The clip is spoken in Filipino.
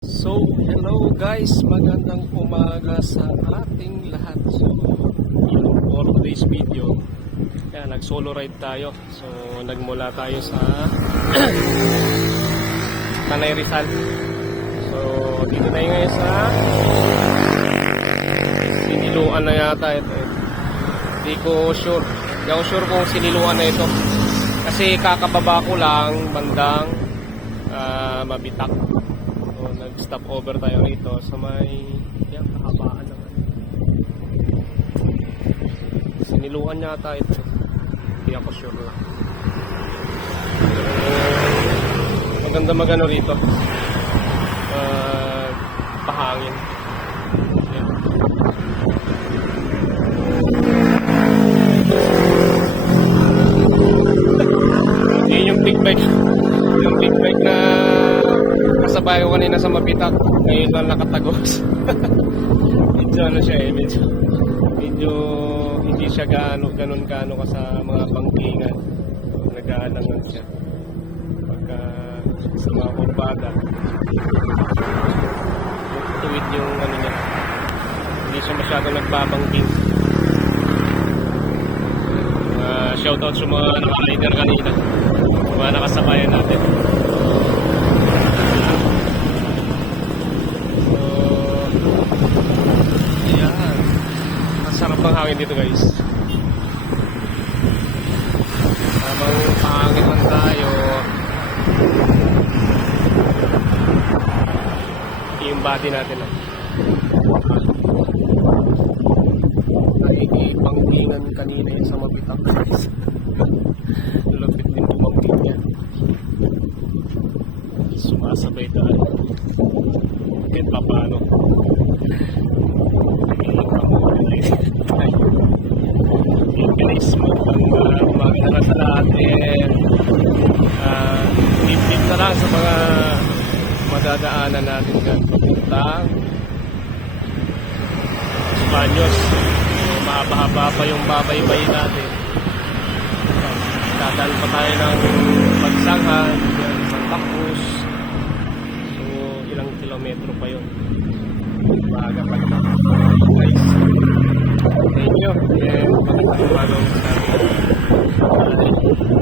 So, hello guys, magandang umaga sa ating lahat. So, for today's video, nag-solo ride tayo. So, nagmula tayo sa Tanay Rizal. So, dito tayo ngayon sa Siniluan na yata ito. Hindi ko sure. Hindi ako sure kung Siniluan na ito. Kasi kakababa ko lang bandang Mabitak. So, nag-stop over tayo rito sa may kahabaan naman. Siniluan yata ito. Hindi ako sure lang. Maganda magano rito. Pahangin. Yun yung big bike. Yung big bike na kasabay ko kanina sa Mabitak. Ngayon lang nakatagos. Medyo ano siya medyo hindi siya ganun ka sa mga bangkingan. Nag-aanangan siya pagka sa mga kurbada. Tuwid yung ano niya, hindi siya masyado nagbabangking. Shoutout sa mga naka-rider kanina, mga nakasabayan natin. So, ayan, ang sarap ng hangin dito guys. Habang pahangin lang tayo, yung body natin pangkingan kanina yung sa Mabitak guys. Lupit din pumangkin niya. Sumasabay tayo kahit pa paano. Bilis mo umaga na sa natin. Tip na lang sa mga madadaanan natin dyan papuntang Baños. Mahaba-haba pa yung babaybay natin. Dadaan pa tayo ng Pagsangan, Santa Cruz. So, ilang kilometro pa yun. Maaga pa naman. Guys, thank you. And, pag-follow sa amin.